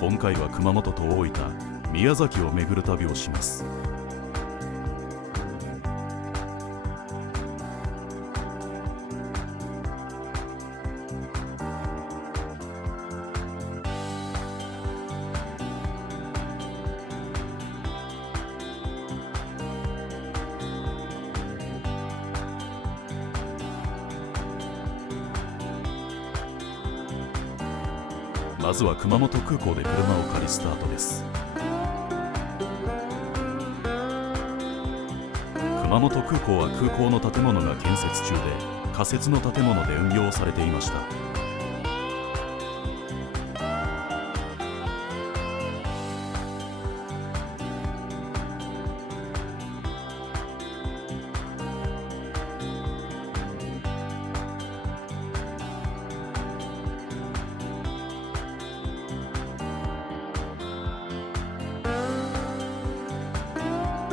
今回は熊本と大分、宮崎を巡る旅をします。まずは熊本空港で車を借りスタートです。熊本空港は空港の建物が建設中で、仮設の建物で運用されていました。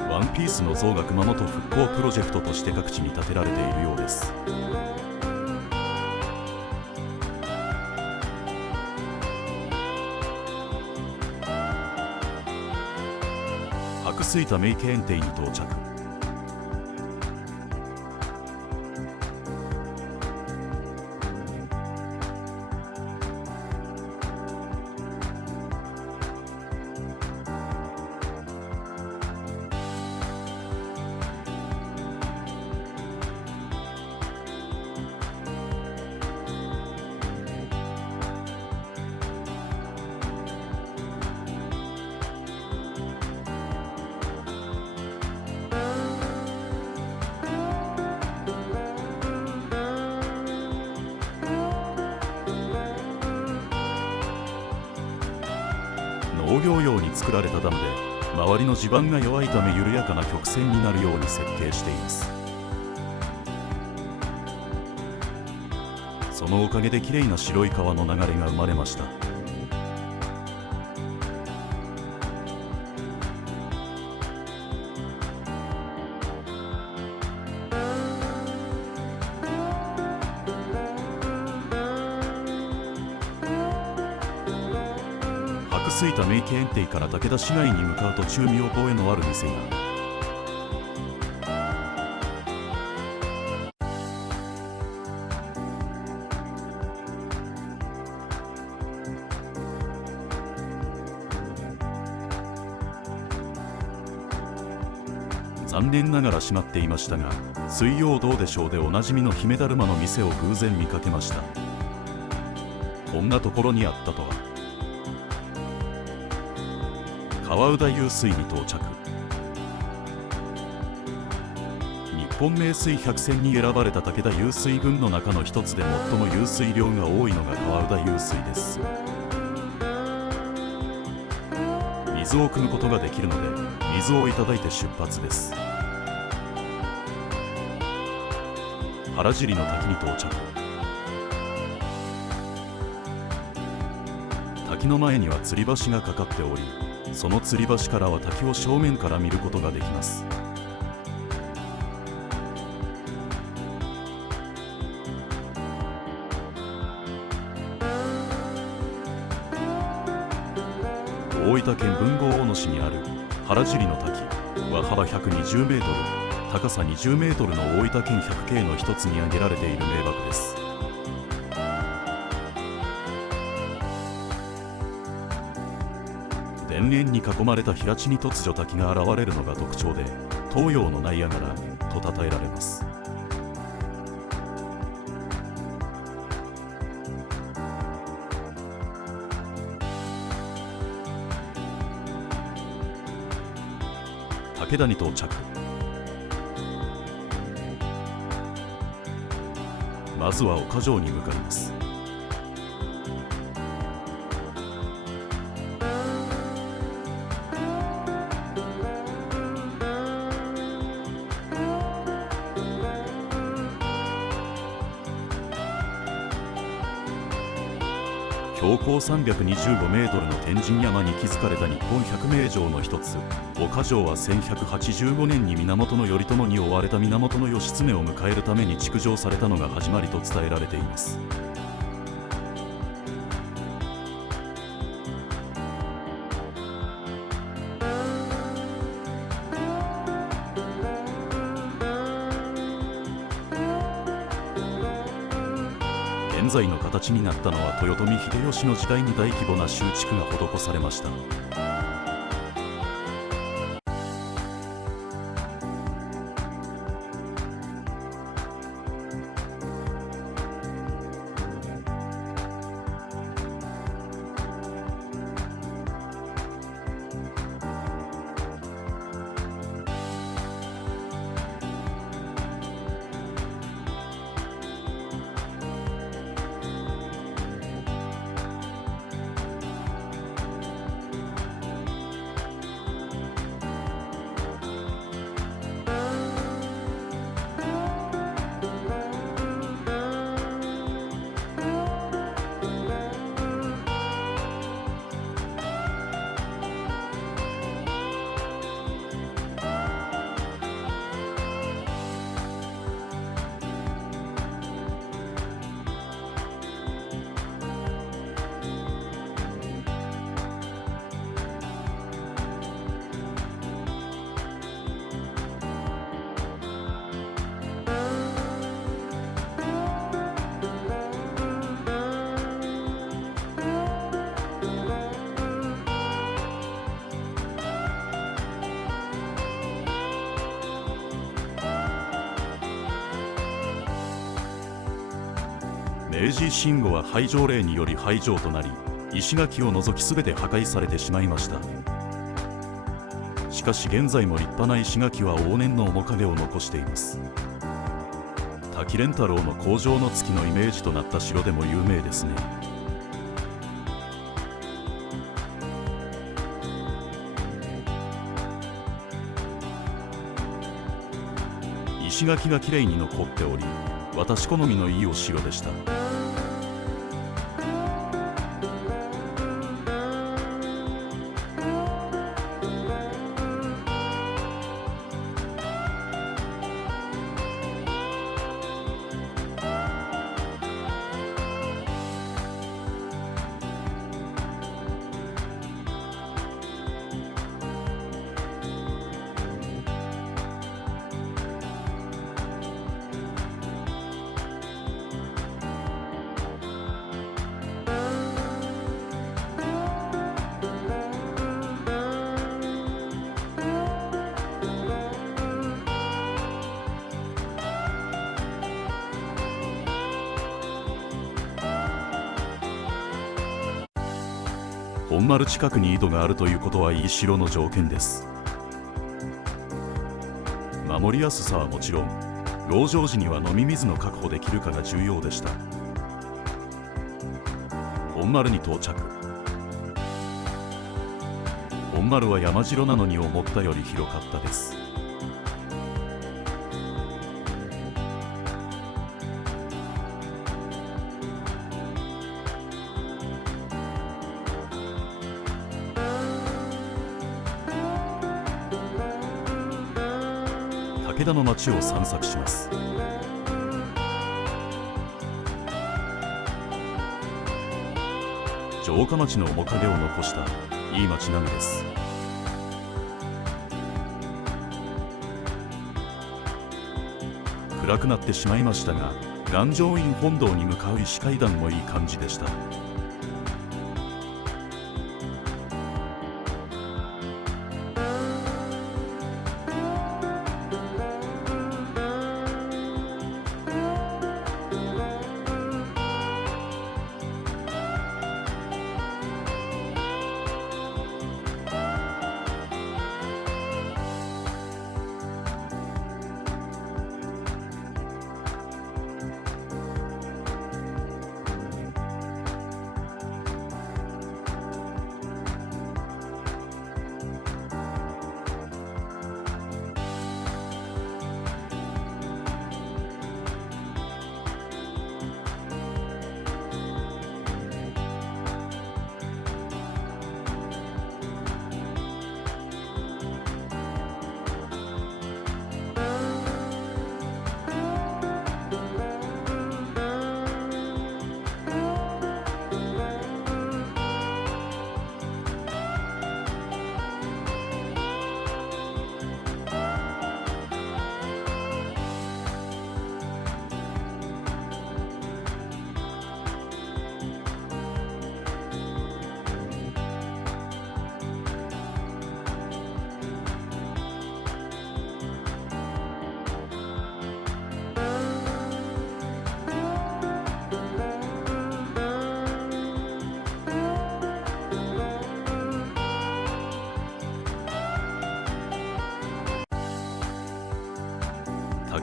ワンピースの像が熊本復興プロジェクトとして各地に建てられているようです。白水田名家園邸に到着。農業用に作られたダムで、周りの地盤が弱いため緩やかな曲線になるように設計しています。そのおかげできれいな白い川の流れが生まれました。白水田名家園邸から武田市内に向かう途中見覚えのある店が。残念ながら閉まっていましたが、水曜どうでしょうでおなじみの姫だるまの店を偶然見かけました。こんなところにあったとは。川宇田湧水に到着。日本名水百選に選ばれた武田湧水群の中の一つで最も湧水量が多いのが川宇田湧水です。水を汲むことができるので、水をいただいて出発です。原尻の滝に到着。滝の前には吊り橋がかかっており、その吊り橋からは滝を正面から見ることができます。大分県豊後大野市にある原尻の滝は幅120メートル、高さ20メートルの大分県百景の一つに挙げられている名瀑です。田園に囲まれた平地に突如滝が現れるのが特徴で、東洋のナイアガラと称えられます。武田に到着。まずは岡城に向かいます。標高325メートルの天神山に築かれた日本百名城の一つ、岡城は1185年に源頼朝に追われた源義経を迎えるために築城されたのが始まりと伝えられています。在の形になったのは豊臣秀吉の時代に大規模な修築が施されました。明治維新後は廃城令により廃城となり、石垣を除き全て破壊されてしまいました。しかし現在も立派な石垣は往年の面影を残しています。滝蓮太郎の工場の月のイメージとなった城でも有名ですね。石垣がきれいに残っており、私好みのいいお城でした。本丸近くに井戸があるということはいい城の条件です。守りやすさはもちろん、籠城時には飲み水の確保できるかが重要でした。本丸に到着。本丸は山城なのに思ったより広かったです。武田の町を散策します。城下町の面影を残したいい町並みです。暗くなってしまいましたが、願成院本堂に向かう石階段もいい感じでした。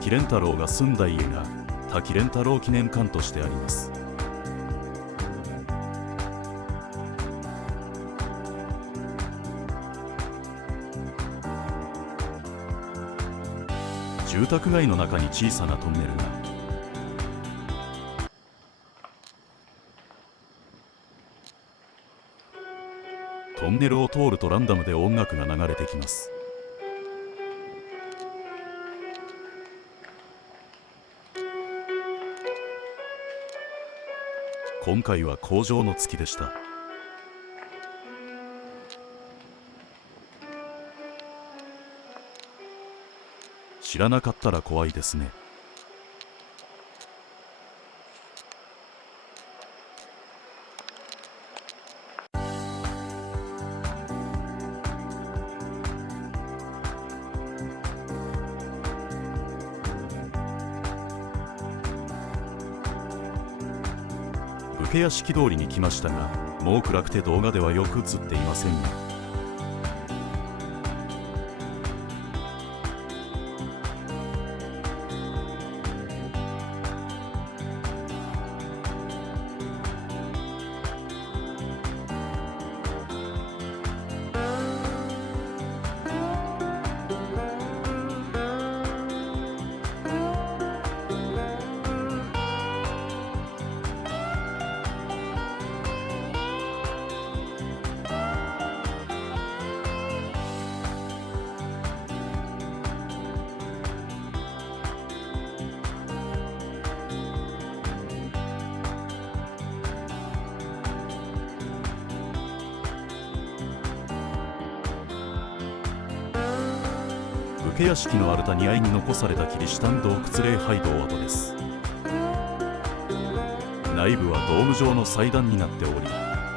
滝蓮太郎が住んだ家が滝蓮太郎記念館としてあります。住宅街の中に小さなトンネルが。トンネルを通るとランダムで音楽が流れてきます。今回は工場の月でした。知らなかったら怖いですね。武家屋敷通りに来ましたが、もう暗くて動画ではよく映っていませんね。武家屋敷のアルタニアに残されたキリシタン洞窟礼拝堂跡です。内部はドーム状の祭壇になっており、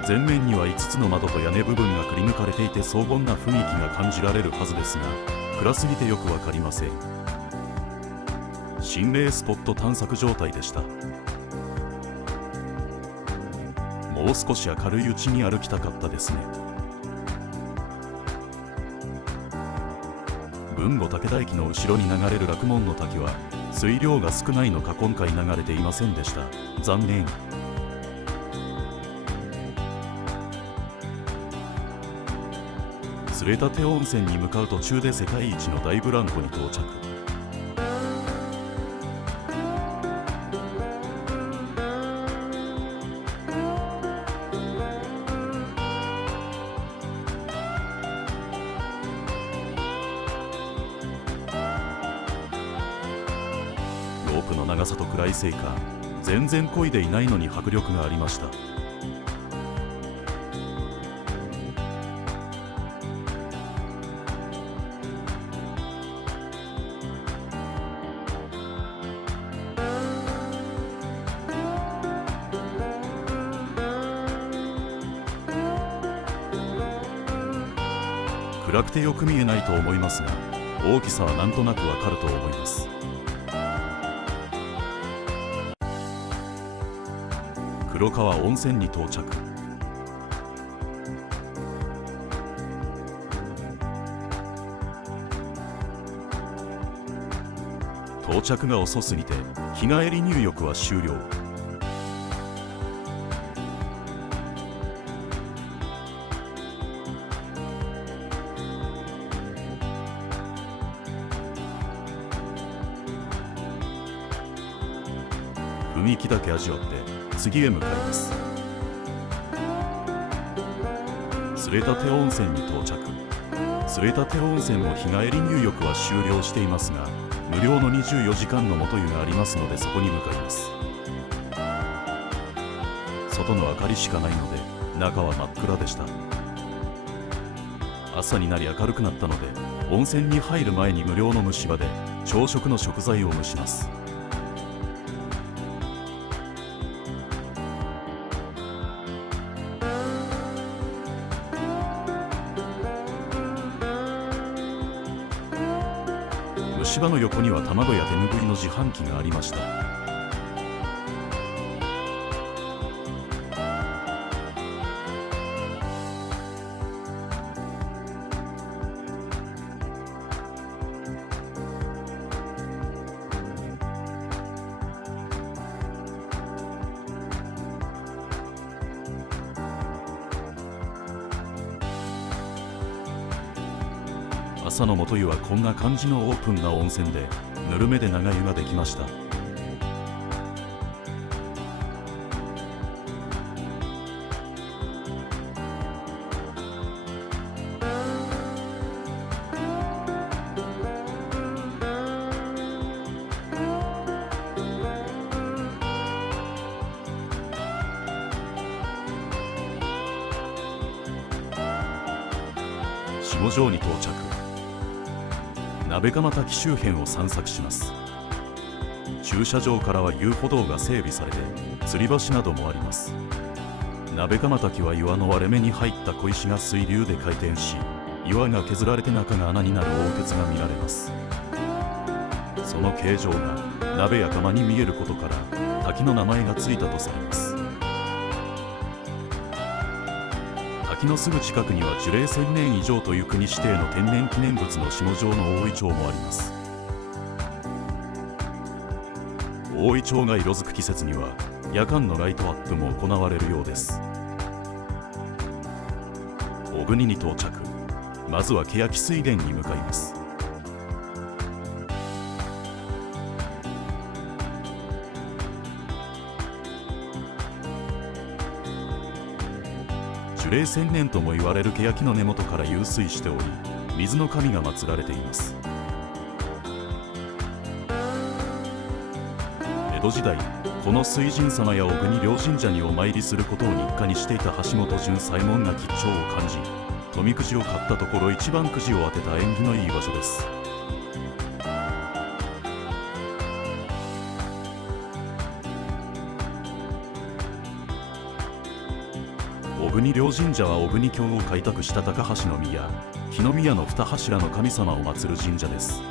前面には5つの窓と屋根部分がくり抜かれていて荘厳な雰囲気が感じられるはずですが、暗すぎてよくわかりません。心霊スポット探索状態でした。もう少し明るいうちに歩きたかったですね。豊後武田駅の後ろに流れる洛門の滝は水量が少ないのか今回流れていませんでした。残念。杖立温泉に向かう途中で世界一の大ブランコに到着。ロープの長さと暗いせいか、全然漕いでいないのに迫力がありました。暗くてよく見えないと思いますが、大きさはなんとなくわかると思います。黒川温泉に到着。到着が遅すぎて日帰り入浴は終了。雰囲気だけ味わって次へ向かいます。杖立温泉に到着。杖立温泉も日帰り入浴は終了していますが、無料の24時間の元湯がありますのでそこに向かいます。外の明かりしかないので中は真っ暗でした。朝になり明るくなったので温泉に入る前に無料の蒸し場で朝食の食材を蒸します。蒸し場の横には卵や手ぬぐいの自販機がありました。朝の元湯はこんな感じのオープンな温泉で、ぬるめで長湯ができました。下城に到着。鍋釜滝周辺を散策します。駐車場からは遊歩道が整備されて、吊り橋などもあります。鍋釜滝は岩の割れ目に入った小石が水流で回転し、岩が削られて中が穴になる凹凸が見られます。その形状が鍋や釜に見えることから、滝の名前がついたとされます。滝のすぐ近くには樹齢1000年以上という国指定の天然記念物の下城の大イチョウもあります。大イチョウが色づく季節には夜間のライトアップも行われるようです。小国に到着。まずは欅水田に向かいます。樹齢1000年とも言われる欅の根元から湧水しており、水の神が祀られています。江戸時代、この水神様や小国両神社にお参りすることを日課にしていた橋本淳左衛門が吉兆を感じ、富くじを買ったところ一番くじを当てた縁起のいい場所です。小国両神社は小国峡を開拓した高橋宮、日宮の2柱の神様を祀る神社です。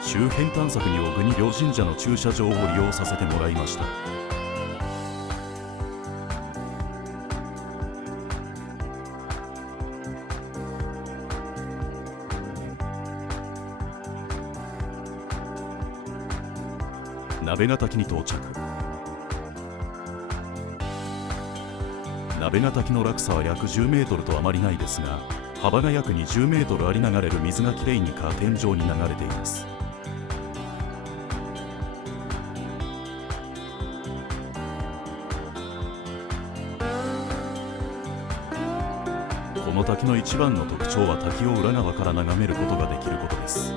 周辺探索に小国両神社の駐車場を利用させてもらいました。鍋ヶ滝に到着。鍋ヶ滝の落差は約10メートルとあまりないですが、幅が約20メートルあり、流れる水がきれいにカーテン状に流れています。この滝の一番の特徴は滝を裏側から眺めることができることです。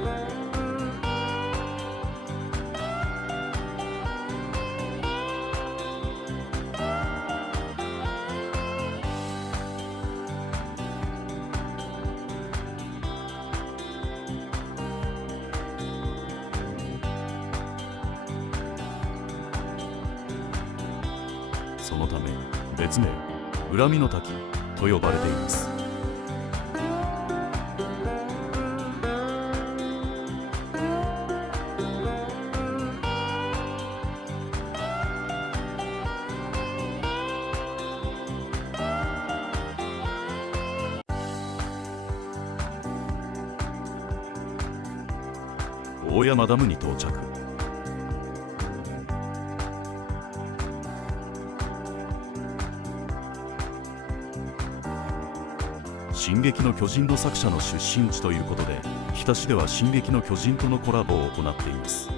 そのため別名恨みの滝と呼ばれています。大山ダムに到着。進撃の巨人の作者の出身地ということで、日田市では進撃の巨人とのコラボを行っています。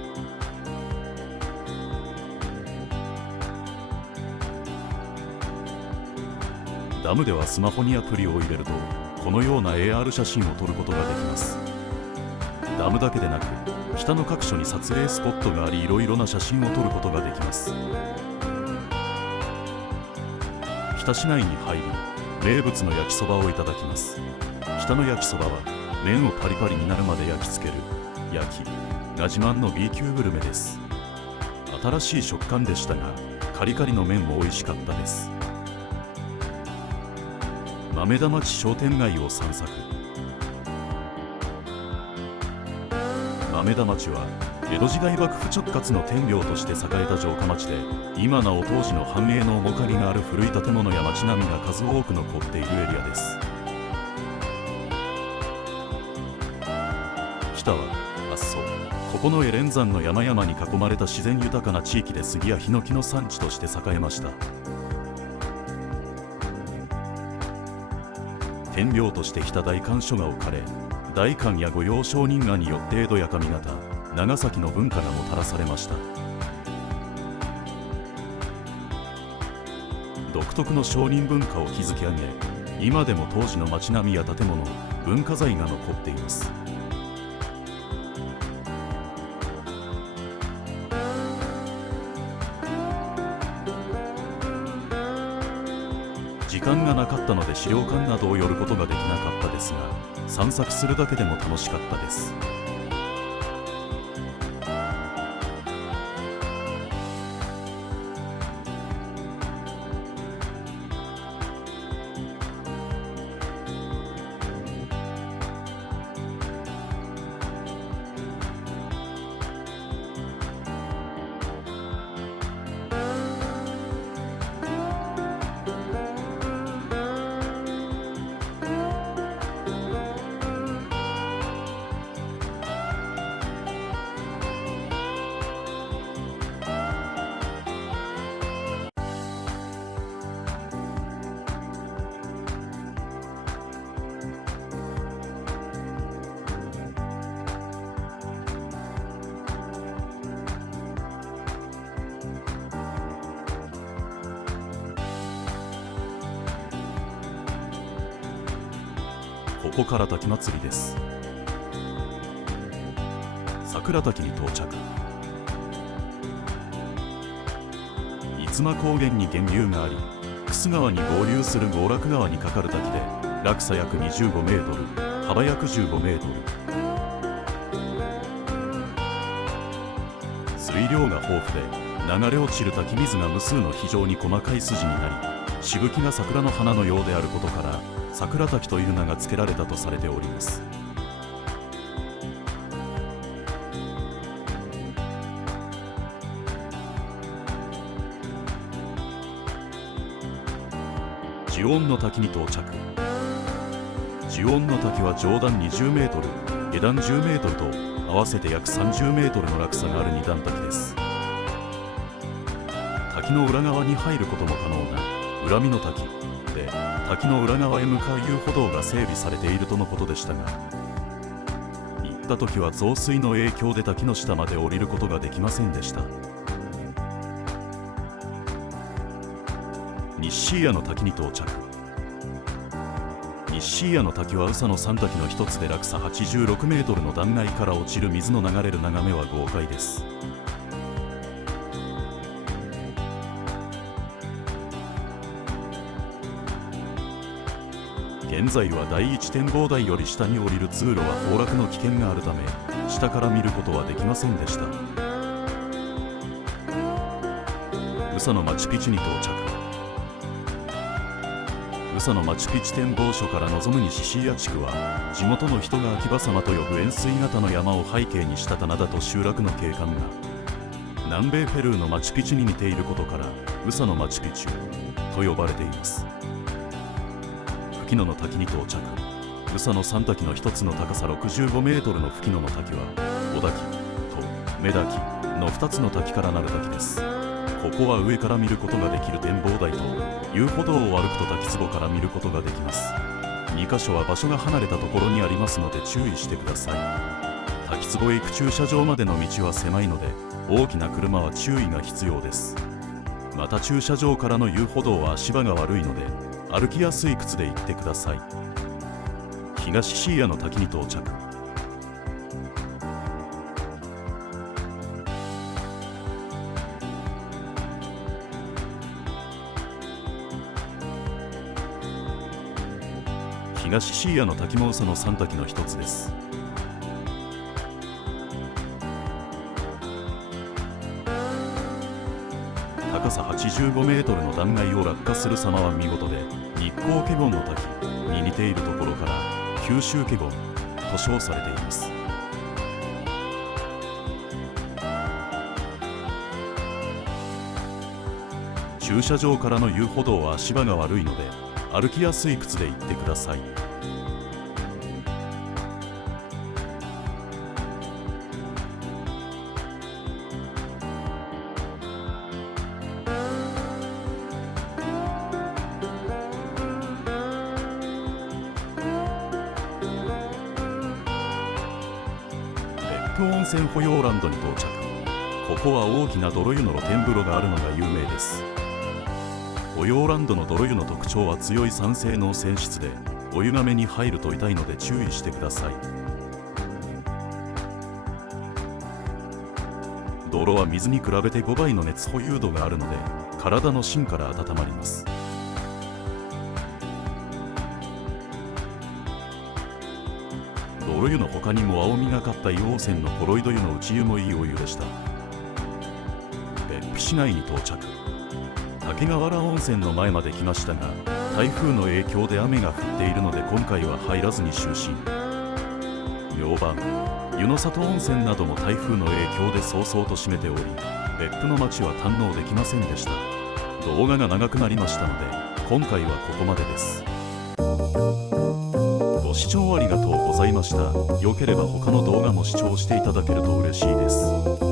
ダムではスマホにアプリを入れると、このような AR 写真を撮ることができます。ダムだけでなく、北の各所に撮影スポットがあり、いろいろな写真を撮ることができます。日田市内に入り、名物の焼きそばをいただきます。北の焼きそばは麺をパリパリになるまで焼き付ける焼きが自慢の B 級グルメです。新しい食感でしたが、カリカリの麺も美味しかったです。豆田町商店街を散策。豆田町は江戸時代幕府直轄の天領として栄えた城下町で、今なお当時の繁栄の面影がある古い建物や町並みが数多く残っているエリアです。北はここのエレン山の山々に囲まれた自然豊かな地域で杉やヒノキの産地として栄えました。天領として北大官所が置かれ、代官や御用商人がによって江戸や上方、長崎の文化がもたらされました。独特の商人文化を築き上げ、今でも当時の町並みや建物、文化財が残っています。時間がなかったので資料館などを寄ることができなかったですが、散策するだけでも楽しかったです。ここから滝祭りです。桜滝に到着。逸馬高原に源流があり、楠川に合流する郷楽川に架かる滝で、落差約25メートル、幅約15メートル。水量が豊富で、流れ落ちる滝水が無数の非常に細かい筋になり、しぶきが桜の花のようであることから、桜滝という名が付けられたとされております。呪音の滝に到着。呪音の滝は上段20メートル、下段10メートルと合わせて約30メートルの落差がある二段滝です。滝の裏側に入ることも可能な裏見の滝で、滝の裏側へ向かう遊歩道が整備されているとのことでしたが、行った時は増水の影響で滝の下まで降りることができませんでした。日椎谷の滝に到着。日椎谷の滝は宇佐の三滝の一つで、落差86メートルの断崖から落ちる水の流れる眺めは豪快です。現在は第一展望台より下に降りる通路は崩落の危険があるため、下から見ることはできませんでした。宇佐のマチュピチュに到着。宇佐のマチュピチュ展望所から望む西椎谷地区は、地元の人が秋葉様と呼ぶ円錐型の山を背景にした棚田と集落の景観が、南米ペルーのマチュピチュに似ていることから、宇佐のマチュピチュと呼ばれています。吹野の滝に到着。宇佐の三滝の一つの高さ65メートルの吹野の滝は、小滝と目滝の2つの滝からなる滝です。ここは上から見ることができる展望台と、遊歩道を歩くと滝壺から見ることができます。2カ所は場所が離れたところにありますので注意してください。滝壺へ行く駐車場までの道は狭いので、大きな車は注意が必要です。また駐車場からの遊歩道は足場が悪いので、歩きやすい靴で行ってください。東椎谷の滝に到着。東椎谷の滝も宇佐の三滝の一つです。高さ85メートルの断崖を落下する様は見事で、日光華厳の滝に似ているところから九州華厳と称されています。駐車場からの遊歩道は足場が悪いので、歩きやすい靴で行ってください。湯温泉保養ランドに到着。ここは大きな泥湯の露天風呂があるのが有名です。保養ランドの泥湯の特徴は強い酸性の泉質で、お湯が目に入ると痛いので注意してください。泥は水に比べて5倍の熱保有度があるので、体の芯から温まります。泥湯の他にも青みがかった硫黄泉のコロイド湯の内湯もいいお湯でした。別府市内に到着。竹瓦温泉の前まで来ましたが、台風の影響で雨が降っているので今回は入らずに就寝。明晩、湯の里温泉なども台風の影響で早々と閉めており、別府の街は堪能できませんでした。動画が長くなりましたので、今回はここまでです。ご視聴ありがとうございました。良ければ他の動画も視聴していただけると嬉しいです。